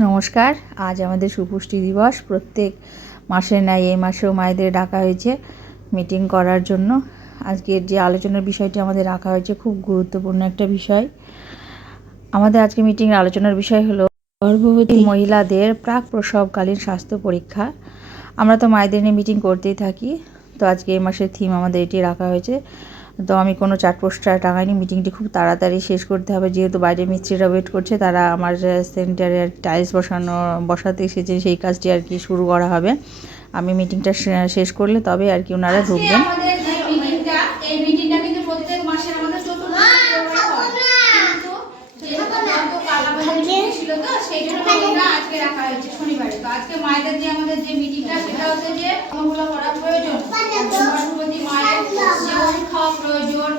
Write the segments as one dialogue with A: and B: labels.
A: নমস্কার আজ আমাদের সুপুষ্টি দিবস। প্রত্যেক মাসে ন্যায় এই মাসেও মায়েদের ডাকা হয়েছে মিটিং করার জন্য। আজকের যে আলোচনার বিষয়টি আমাদের রাখা হয়েছে খুব গুরুত্বপূর্ণ একটা বিষয়। আমাদের আজকে মিটিংয়ের আলোচনার বিষয় হলো গর্ভবতী মহিলাদের প্রাক প্রসবকালীন স্বাস্থ্য পরীক্ষা। আমরা তো মায়েদের নিয়ে মিটিং করতেই থাকি তো আজকে এই মাসের থিম আমাদের এটি রাখা হয়েছে। তো আমি কোনো চার্ট পোস্টার টাঙাইনি মিটিংটি খুব তাড়াতাড়ি শেষ করতে হবে। যেহেতু বাইরে মিস্ত্রিরা ওয়েট করছে তারা আমার সেন্টারে আর টাইলস বসানো বসাতে এসেছে সেই কাজটি আর কি শুরু করা হবে। আমি মিটিংটা শেষ করলে তবে আর কি ওনারা ঢুকবেন।
B: আমাদের যে মিটিংটা এই মিটিংটা কিন্তু প্রত্যেক মাসের আমাদের চতুর্থ কিন্তু যেহেতু গতকাল আমাদের ছুটি ছিল তো সেই জন্য আজকে রাখা হয়েছে শনিবারে। তো আজকে মায়েদের যে আমাদের যে মিটিংটা সেটা হচ্ছে যে করা প্রয়োজন গর্ভবতী মায়ের যে ওষুধ খাওয়া প্রয়োজন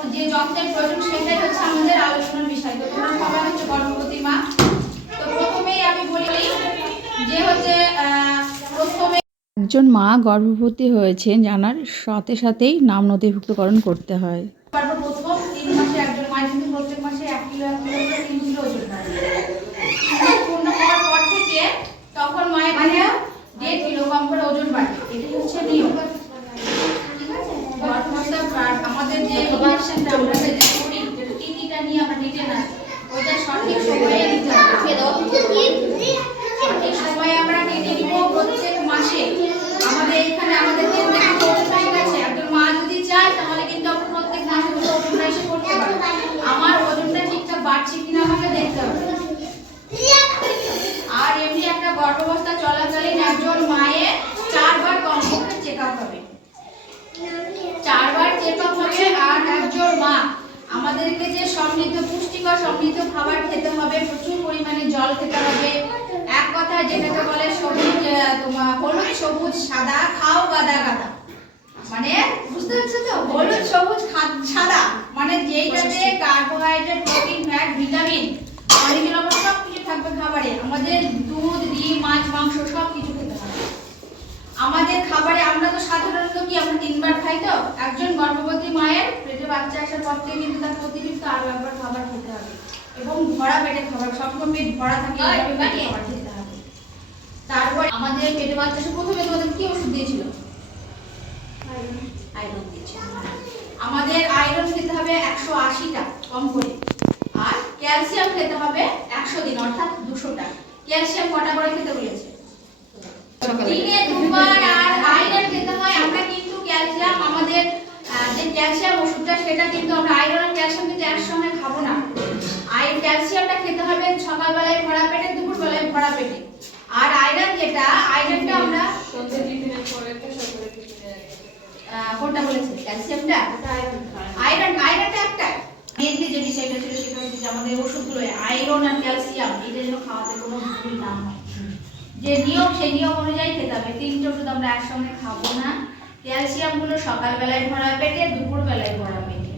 B: প্রয়োজন সেটাই হচ্ছে আমাদের আলোচনার বিষয়। তো তোমরা সবাই হচ্ছে গর্ভবতী মা। তো প্রথমেই আমি বলি যে হচ্ছে প্রথমে
A: একজন মা গর্ভবতী হয়েছে জানার সাথে সাথেই নাম নথিভুক্তকরণ করতে হয়।
B: প্রথম তিন মাসে একজন মায়ের কিন্তু প্রত্যেক মাসে এক কিলো এক কিলো করে তিন কিলো ওজন বাড়ে। পূর্ণ হওয়ার পর থেকে তখন মায়ের কিন্তু দেড় কিলো কম করে ওজন বাড়ে এটাই হচ্ছে নিয়ম ঠিক আছে? গর্ভাবস্থার পর আমাদের যে ইনজেকশনটা আমরা যেটা করি যেটা টিটিটা নিয়ে আমরা নিতে না ওইটা সঠিক সময়ে নিতে হবে সঠিক সময়ে আমরা টিটি নিব প্রত্যেক মাসে আমাদের এখানে আমাদের কেন্দ্রে কিন্তু ওষুধ হয়ে গেছে একজন মা যদি চায় তাহলে কিন্তু আমরা প্রত্যেক মাসে কিন্তু ওষুধটা এসে করতে পারে আমার ওজনটা ঠিকঠাক বাড়ছে কিনা আমাকে দেখতে হবে। আর এমনি একটা গর্ভাবস্থা চলাকালীন একজন মায়ের চারবার কমপক্ষে চেক আপ হবে। চারবার চেক আপ হবে আর একজন মা। আমাদেরকে যে সমৃদ্ধ পুষ্টিকর সমৃদ্ধ খাবার খেতে হবে প্রচুর পরিমাণে জল খেতে হবে। এক কথায় যেটাকে বলে সবুজ তোমার হলুদ সবুজ সাদা খাও গাদা গাদা। মানে বুঝতে পারছ তো? হলুদ সবুজ সাদা। মানে যেইটাতে কার্বোহাইড্রেট প্রোটিন ভিটামিন অনেক রকম? সব কিছু থাকবে খাবারে। আমাদের দুধ ডিম মাছ মাংস সব কিছু খেতে হবে। আমাদের খাবারে আমরা তো সাধারণত কি আমরা তিনবার খাই তো? একজন গর্ভবতী মায়ের পেটে বাচ্চা আসার পর থেকে কিন্তু তার প্রতিনিয়ত আরও একবার খাবার খেতে হবে। এবং ভরা পেটে খাবার সবসময় পেট ভরা থাকে খাবার খেতে হবে। তারপর আমাদের পেটে বাচ্চা প্রথমে তোমাদের কি ওষুধ দিয়েছিল? আয়রন দিয়েছিল। আমাদের আয়রন খেতে হবে একশো আশিটা কম করে। ক্যালসিয়াম খেতে হবে একশো দিন অর্থাৎ দুশোটা ক্যালসিয়াম কটা করে খেতে বলেছে? দিনে দুবার আর আয়রন খেতে হয় আমরা কিন্তু ক্যালসিয়াম আমাদের যে ক্যালসিয়াম ওষুধটা সেটা কিন্তু আমরা আয়রন আর ক্যালসিয়াম কিন্তু একসঙ্গে খাব না। আই ক্যালসিয়ামটা খেতে হবে সকালবেলায় ভরা পেটে দুপুরবেলায় ভরা পেটে। আর আয়রন যেটা আয়রনটা আমরা কোনটা বলেছে? ক্যালসিয়ামটা? আয়রন আয়রনটা একটা মেনলি যে বিষয়টা ছিল সেটা হচ্ছে যে আমাদের ওষুধগুলো আয়রন আর ক্যালসিয়াম, এটা যেন খাওয়াতে কোনো ভুল না হয়। যে নিয়ম, সেই নিয়ম অনুযায়ী খেতে হবে। তিনটে ওষুধ আমরা একসঙ্গে খাব না। ক্যালসিয়ামগুলো সকালবেলায় ভরা পেটে, দুপুরবেলায় ভরা পেটে।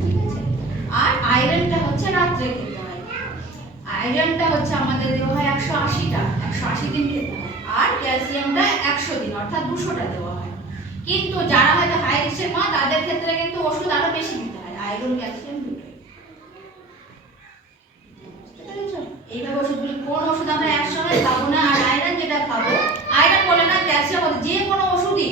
B: ঠিক আছে? আর আয়রনটা হচ্ছে রাত্রে খেতে হয়। আয়রনটা হচ্ছে আমাদের দেওয়া হয় একশো আশিটা, একশো আশি দিন খেতে হয়। আর ক্যালসিয়ামটা একশো দিন, অর্থাৎ দুশোটা দেওয়া হয়। কিন্তু যারা হয়তো হাই রিস্কের মা, তাদের ক্ষেত্রে কিন্তু ওষুধ আরও বেশি দিতে হয়। আয়রন, ক্যালসিয়াম দুটোই বুঝতে পেরেছ? এইভাবে ওষুধগুলি কোন ওষুধ আমরা একসঙ্গে খাব না আর আয়রন যেটা খাব আয়রন বলে না ক্যালসিয়াম বলে যে কোনো ওষুধই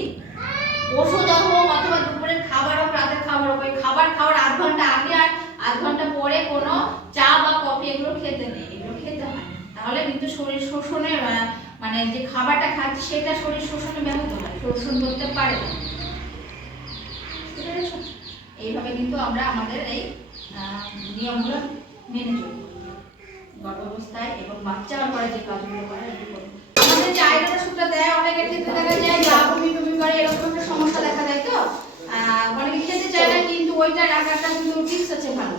B: ওষুধ হোক অথবা দুপুরের খাবার হোক রাতের খাবার হোক ওই খাবার খাওয়ার আধ ঘণ্টা আগে আর আধ ঘণ্টা পরে কোনো চা বা কফি এগুলো খেতে নেই, এগুলো খেতে হয় তাহলে কিন্তু শরীর শোষণের মানে যে খাবারটা খাচ্ছি সেটা শরীর শোষণে ব্যাহত হয়, শোষণ করতে পারে না। এইভাবে কিন্তু আমরা আমাদের এই নিয়মগুলো মেনে চলি গর্ভাবস্থায় এবং বাচ্চা যে কাজগুলো করে দেখা যায় এরকম একটা সমস্যা দেখা দেয় তো। অনেকে খেতে চায় না, কিন্তু ওইটার একটা কিন্তু আছে ভালো।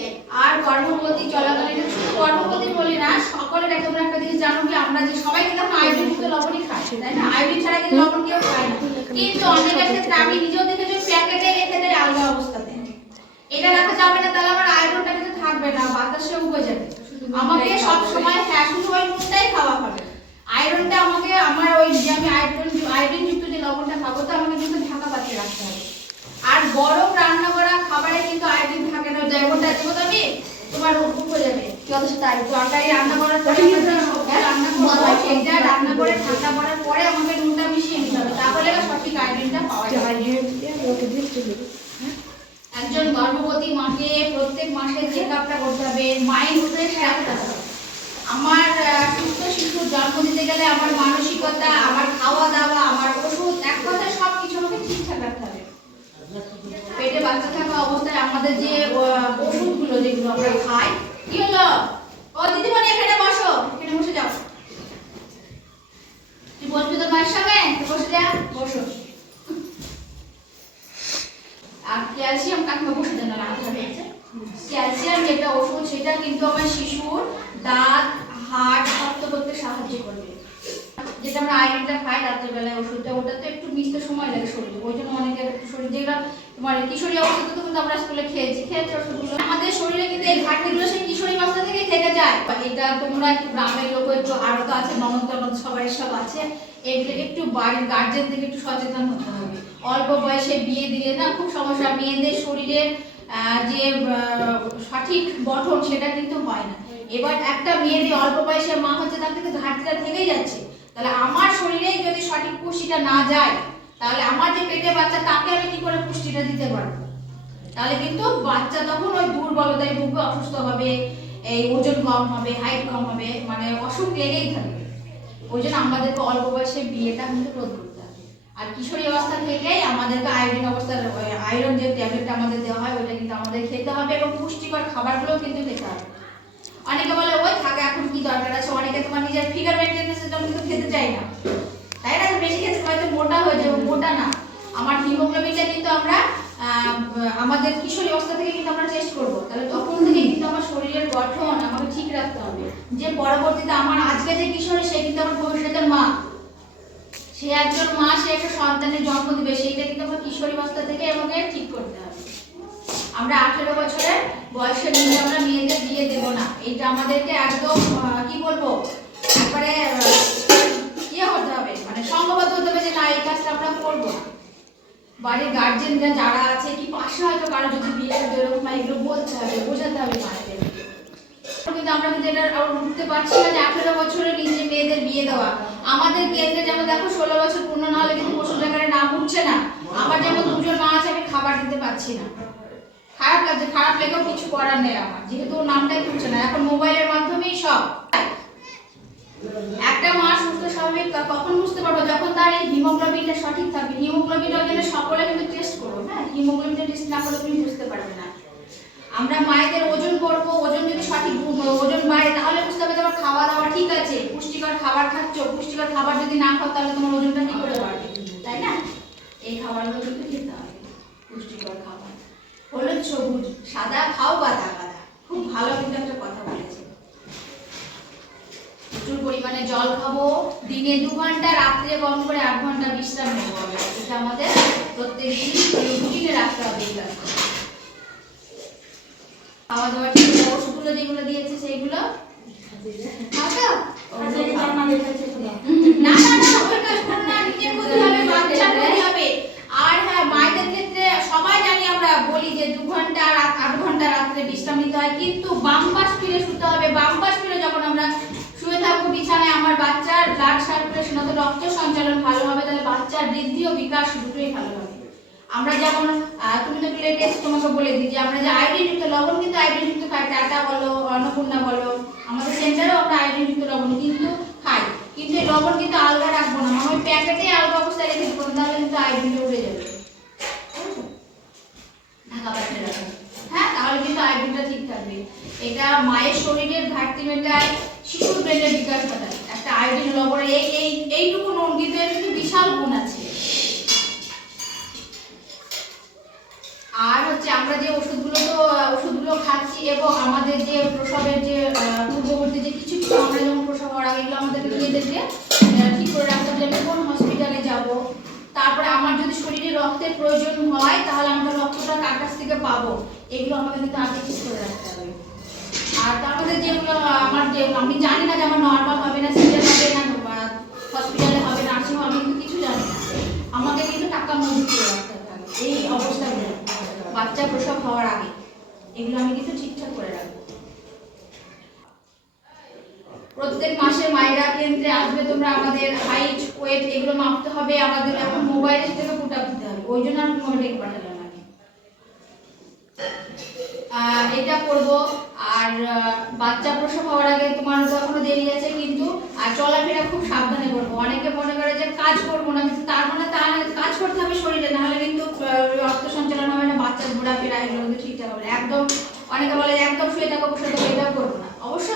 B: আর গর্ভবতী চলাকালীন গর্ভবতী বলি না, সকলের একটা একটা জিনিস জানো কি? আমরা যে সবাই কিন্তু আয়োডিনযুক্ত লবণই খাচ্ছি তাই না? আয়োডিন ছাড়া কিন্তু লবণ কেউ খায় না। কিন্তু অনেকের ক্ষেত্রে আমি নিজেও দেখেছি প্যাকেটে রেখে দেয় আলগা অবস্থাতে। এটা রাখা যাবে না, তাহলে আমার আয়রনটা কিন্তু থাকবে না, বাতাসে উবে যাবে। আমাকে সব সময় হ্যাঁ শুধু ওই খাওয়া হবে। আয়রনটা আমাকে, আমার ওই যে আমি আয়রন যুক্ত যে লবণটা খাব, তো আমাকে কিন্তু ঢাকা পাতিয়ে রাখতে হবে। আর গরম রান্না করা খাবারে কিন্তু আয়োডিন থাকে না। যেমনটা দেবো তুমি তোমার উঠে যাবে যত তাই তরকারি রান্না করার পরে আমাকে যে সবজি রান্না হয় সেটা রান্না করে ঠান্ডা করার পরে আমাকে নুনটা মিশিয়ে নিতে হবে। তাহলে সঠিক আয়োডিনটা পাওয়া যাবে। একজন গর্ভবতী মাকে প্রত্যেক মাসে চেক আপটা করতে হবে। মাইন্ড ফ্রেশ রাখতে হবে। আমার সুস্থ শিশুর জন্ম দিতে গেলে আমার মানসিকতা আমার খাওয়া দাওয়া আমার ওষুধ এক কথা সব কিছু আমাকে ঠিকঠাক রাখতে হবে পেটে বাচ্চা থাকা অবস্থায় আমাদের যে ওষুধগুলো যেগুলো আমরা খাই, কি হলো? ও, দিদিমণি, এখানে বসো, এখানে বসে যাও। তুই বসবি তোর মায়ের সঙ্গে? বসে যা, বসো। আর ক্যালসিয়াম কাকিমা বসে দেন না ক্যালসিয়াম যেটা ওষুধ, সেটা কিন্তু আমার শিশুর দাঁত, হাড় শক্ত করতে সাহায্য করবে। যেটা আমরা আয়রনটা খাই রাত্রেবেলায় ওষুধটা, ওটা তো একটু মিশতে সময় লাগে শরীরে। ওই জন্য অনেকের শরীর, যেগুলো তোমার কিশোরী অবস্থা তো কিন্তু আমরা স্কুলে খেয়েছি খেয়েছি ওষুধগুলো। আমাদের শরীরে কিন্তু এই ঘাটতিগুলো সেই কিশোরী অবস্থা থেকেই থেকে যায়। এটা তোমরা একটু গ্রামের লোক একটু আরও তো আছে ননদ টনদ সবাই সব আছে। এগুলো একটু বাড়ির গার্জেন থেকে একটু সচেতন হতে হবে। অল্প বয়সে বিয়ে দিলে না খুব সমস্যা, মেয়েদের শরীরের যে সঠিক গঠন সেটা কিন্তু হয় না। এবার একটা মেয়েদের অল্প বয়সে মা হচ্ছে তার থেকে ঘাটতিটা থেকেই যাচ্ছে। তাহলে আমার শরীরে যদি সঠিক পুষ্টিটা না যায়, তাহলে আমার যে পেটে বাচ্চা, তাকে আমি কি করে পুষ্টিটা দিতে পারব? তাহলে কিন্তু বাচ্চা তখন ওই দুর্বলতায় ভুগবে, অসুস্থ হবে, এই ওজন কম হবে হাইট কম হবে মানে অসুখ লেগেই থাকবে। ওই জন্য আমাদেরকে অল্প বয়সে বিয়েটা কিন্তু রোধ করতে হবে। আর কিশোরী অবস্থা থেকেই আমাদেরকে আয়োডিন অবস্থার আয়রন যে ট্যাবলেটটা আমাদের দেওয়া হয়, ওইটা কিন্তু আমাদের খেতে হবে এবং পুষ্টিকর খাবারগুলোও কিন্তু খেতে হবে। অনেকে বলে, ওই থাকে, এখন কি দরকার আছে? অনেকে তোমার নিজের ফিগার জন্য কিন্তু খেতে চায় না। তাই না? বেশি খেতে হয়তো মোটা হয়ে যাবে, মোটা না। আমার হিমোগ্লোবিনটা কিন্তু আমরা আমাদের কিশোরী অবস্থা থেকে কিন্তু আমরা টেস্ট করব। তাহলে তখন থেকে কিন্তু আমার শরীরের গঠন আমাকে ঠিক রাখতে হবে। যে পরবর্তীতে আমার আজকে যে কিশোরী, সে কিন্তু আমার ভবিষ্যতের মা। সে একজন মা, সে একটা সন্তানের জন্ম দেবে, সেইটা কিন্তু আমার কিশোরী অবস্থা থেকে আমাকে ঠিক করতে হবে। আমরা আঠেরো বছরের বয়সের নিচে আমরা মেয়েদের বিয়ে দেবো না। এইটা আমাদেরকে একদম কি বলব? আহ, ইয়ে হতে হবে মানে সংঘবদ্ধ হতে হবে যে না এই কাজটা আমরা করব না। বাড়ির গার্জেনরা যারা আছে কি পাশে হয়তো কারও যদি বিয়ে করে এরকম এগুলো বলতে হবে বোঝাতে হবে মায়েদের কিন্তু আমরা কিন্তু এটা উঠতে পারছি না যে আঠেরো বছরের নিচে মেয়েদের বিয়ে দেওয়া। আমাদের কেন্দ্রে যেমন দেখো ষোলো বছর পূর্ণ না হলে কিন্তু পশু জায়গায় নাম উঠছে না। আমার যেমন দুজন মা আছে আমি খাবার দিতে পারছি না। খারাপ লাগছে, খারাপ লেগেও কিছু করার নেই আমার। যেহেতু নামটাই তুলছে না, এখন মোবাইলের মাধ্যমেই সব। একটা মা সুস্থ স্বাভাবিক কখন বুঝতে পারব? যখন তার এই হিমোগ্লোবিনটা সঠিক থাকবে, হিমোগ্লোবিনটা ওখানে সকলে কিন্তু টেস্ট করো হ্যাঁ? হিমোগ্লোবিনটা টেস্ট না করলে তুমি বুঝতে পারবে না। আমরা মায়েদের ওজন করব, ওজন যদি সঠিক ওজন বাড়ে, তাহলে বুঝতে হবে তোমার খাওয়া দাওয়া ঠিক আছে। পুষ্টিকর খাবার খাচ্ছ, পুষ্টিকর খাবার যদি না খাও, তাহলে তোমার ওজনটা কি করে বাড়বে। তাই না? এই খাবারগুলো কিন্তু খেতে হবে। সবুজ সাদা খাও বাদা বাদা। খুব ভালো কিন্তু একটা কথা বলেছে। প্রচুর পরিমাণে জল খাব। দিনে দু ঘণ্টা রাত্রে কম করে আট ঘণ্টা বিশ্রাম নেব হবে এটা আমাদের প্রত্যেক দিন রুটিনে রাখতে হবে এই কাজটা। খাওয়া দাওয়া ঠিক ওষুধগুলো যেগুলো দিয়েছে সেইগুলো। না না না ওই কাজ করো না নিজের ক্ষতি হবে বাচ্চার ক্ষতি হবে আর হ্যাঁ মায়েদের ক্ষেত্রে সবাই জানি আমরা বলি যে দু ঘণ্টা রাত আট ঘণ্টা রাত্রে বিশ্রাম নিতে হয় কিন্তু বাম পাশ ফিরে শুতে হবে বাম পাশ ফিরে যখন আমরা শুয়ে থাকব বিছানায় আমার বাচ্চার ব্লাড অত রক্ত সঞ্চালন ভালো হবে, তাহলে বাচ্চার বৃদ্ধি ও বিকাশ দুটোই ভালো হবে। আমরা যেমন তুমি তো লেটেস্ট তোমাকে বলে দিই যে আমরা যে আয়োডিনযুক্ত লবণ কিন্তু আয়োডিনযুক্ত খাই, টাটা বলো, অন্নপূর্ণা বলো, আমাদের সেন্টারেও আমরা আয়োডিনযুক্ত লবণ কিন্তু খাই। কিন্তু এই লবণ কিন্তু আলগা রাখব না ওই প্যাকেটে আলগা অবস্থায় রেখে দেবো তাহলে কিন্তু আয়োডিনটা উড়ে যাবে। রাখো হ্যাঁ তাহলে কিন্তু আয়োডিনটা ঠিক থাকবে। এটা মায়ের শরীরের ঘাটতি মেটায়, শিশুর ব্রেনের বিকাশ ঘটায়। একটা আয়োডিন লবণের এই এই এইটুকু নুন কিন্তু বিশাল গুণ আছে। আর হচ্ছে আমরা যে ওষুধগুলো তো ওষুধগুলো খাচ্ছি এবং আমাদের যে প্রসবের যে পূর্ববর্তী যে কিছু কিছু আমরা যেমন প্রসব হওয়ার আগে আমাদের আহ, ঠিক করে রাখতে হবে কোন হসপিটালে যাব? তারপরে আমার যদি শরীরে রক্তের প্রয়োজন হয় তাহলে আমরা রক্তটা কার কাছ থেকে পাবো? এগুলো আমাকে কিন্তু আগে ঠিক করে রাখতে হবে। আর তার মধ্যে যেগুলো আমার যে আমি জানি না যে আমার নর্মাল হবে না হসপিটালে হবে, নার্সিং হবে আমি কিন্তু কিছু জানি না। আমাকে কিন্তু টাকা মজুত করে রাখতে হবে এই অবস্থাগুলো বাচ্চা প্রসব হওয়ার আগে। এগুলো আমি কিন্তু ঠিকঠাক করে রাখব। প্রত্যেক মাসে মায়েরা কেন্দ্রে আসবে, তোমরা আমাদের হাইট ওয়েট এগুলো মাপতে হবে। আমাদের এখন মোবাইল থেকে আপ দিতে হবে। ওই জন্য আমি মোবাইল পাঠালাম এটা করব। আর বাচ্চা প্রসব হওয়ার আগে তোমার তো দেরি আছে, কিন্তু চলাফেরা খুব সাবধানে করব। অনেকে মনে করে যে কাজ করব না, কিন্তু তার মানে তা কাজ করতে হবে শরীরে নাহলে কিন্তু রক্ত সঞ্চালন হবে না বাচ্চার ঘোরাফেরা এগুলো কিন্তু ঠিকঠাক হবে একদম, অনেকে বলে একদম শুয়ে থাকো, বসে থাকো, এটাও করব না। অবশ্য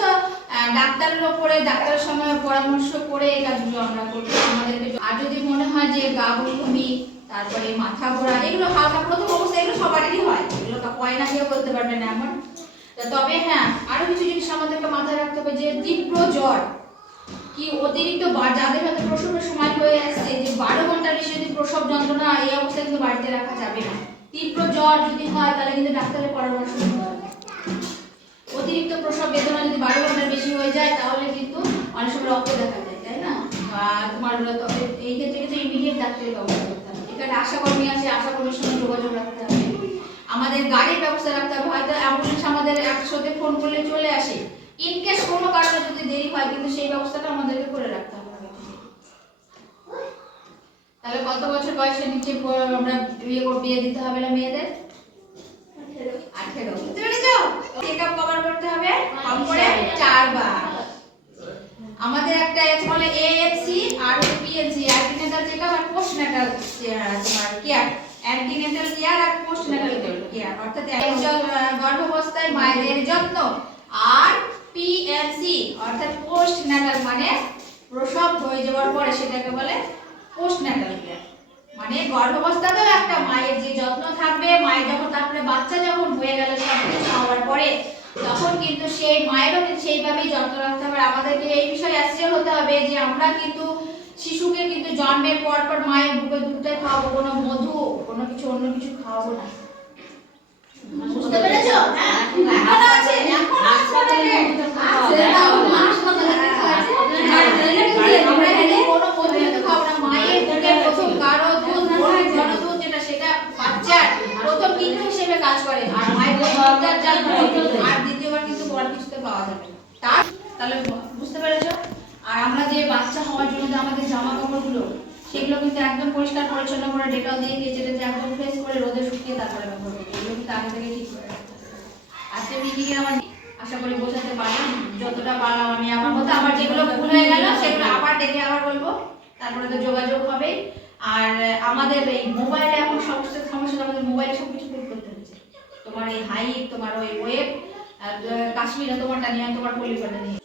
B: ডাক্তারের ওপরে, ডাক্তারের সঙ্গে পরামর্শ করে এই কাজগুলো আমরা করব। আমাদেরকে আর যদি মনে হয় যে গা বমি, তারপরে মাথা ঘোরা, এগুলো হালকা, প্রথম অবস্থা এগুলো সবারই হয়। এগুলো হয় না কেউ বলতে পারবে না এমন। তবে হ্যাঁ আরও কিছু জিনিস আমাদেরকে মাথায় রাখতে হবে যে তীব্র জ্বর কি অতিরিক্ত যাদের হয়তো প্রসবের সময় হয়ে আসছে, যে বারো ঘণ্টার বেশি যদি প্রসব যন্ত্রণা এই অবস্থায় কিন্তু বাড়িতে রাখা যাবে না। তীব্র জ্বর যদি হয়, তাহলে কিন্তু ডাক্তারের পরামর্শ অতিরিক্ত প্রসব বেদনা যদি বারো ঘণ্টার বেশি হয়ে যায়, তাহলে কিন্তু অনেক সময় রক্ত দেখা যায়, তাই না? বা তোমার এই ক্ষেত্রে কিন্তু ইমিডিয়েট ডাক্তারের ব্যবস্থা করতে হবে। এখানে আশা কর্মী আছে আশা কর্মীর সঙ্গে যোগাযোগ রাখতে হবে। আমাদের গাড়ির ব্যবস্থা রাখতে হবে। হয়তো অ্যাম্বুলেন্স আমাদের একসাথে ফোন করলে চলে আসে। ইন কেস কোনো কারণে যদি দেরি হয়, কিন্তু সেই ব্যবস্থাটা আমাদেরকে করে রাখতে হবে। তাহলে কত বছর বয়সের নিচে আমরা বিয়ে বিয়ে দিতে হবে না মেয়েদের? আর পিএনসি অ্যান্টিনেটাল আর তোমার কেয়ার কেয়ার আর পোস্টনেটাল কেয়ার অর্থাৎ গর্ভাবস্থায় মায়েদের যত্ন। আর পিএনসি অর্থাৎ পোস্টনেটাল মানে প্রসব হয়ে যাওয়ার পরে সেটাকে বলে পোস্টনেটাল কেয়ার মানে গর্ভাবস্থাতেও একটা মায়ের যে যত্ন থাকবে, মায়ের যখন তারপরে বাচ্চা যখন হয়ে গেল, সব কিছু হওয়ার পরে তখন কিন্তু সেই মায়েরও সেইভাবেই যত্ন রাখতে হবে। আমাদেরকে এই বিষয়ে অ্যাসিওর হতে হবে যে আমরা কিন্তু শিশুকে কিন্তু জন্মের পর পর মায়ের বুকে দুধটাই খাওয়াবো, কোনো মধু, কোনো কিছু, অন্য কিছু খাওয়াবো না। বুঝতে পেরেছ? আছে এখনও হাসপাতালে কাজ করে। আর মায়ের দ্বিতীয়বার কিন্তু বড় কিছুতে পাওয়া যাবে। তার তাহলে বুঝতে পেরেছ? আর আমরা যে বাচ্চা হওয়ার জন্য যে আমাদের জামা কাপড়গুলো সেগুলো কিন্তু একদম পরিষ্কার, পরিচ্ছন্ন করে ডেটল দিয়ে কেচে টেচে একদম ফ্রেশ করে রোদে শুকিয়ে তারপরে ব্যবহার করব এগুলো কিন্তু আগে থেকে ঠিক করে আজকে মিটিংয়ে আমার আশা করি বোঝাতে পারলাম। যতটা পারলাম আমি আমার মতো। আমার যেগুলো ভুল হয়ে গেল, সেগুলো আবার ডেকে আবার বলব। তারপরে তো যোগাযোগ হবে। আর আমাদের এই মোবাইলে এখন সমস্ত সমস্যা আমাদের মোবাইলে সব কিছু পুট করতে হচ্ছে। তোমার এই হাইট তোমার ওই ওয়েব কাশ্মীরে তোমারটা নিয়ে, তোমার পলিফাটা নিয়ে।